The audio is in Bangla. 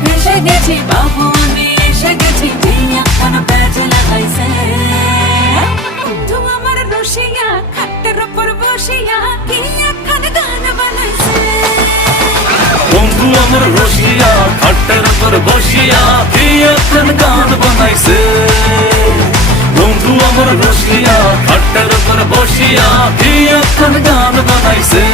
ফেসে গেছি বাবু আমি এসে গেছি এখন প্যাচ লাগাইছে বন্ধু আমার রসিয়া খাটের উপর বসিয়া কি এখন গান বানাইছে বন্ধু আমার রসিয়া খাটের উপর বসিয়া কি এখন গান বানাইছে বন্ধু আমার রসিয়া খাটের উপর বসিয়া কি এখন গান বানাইছে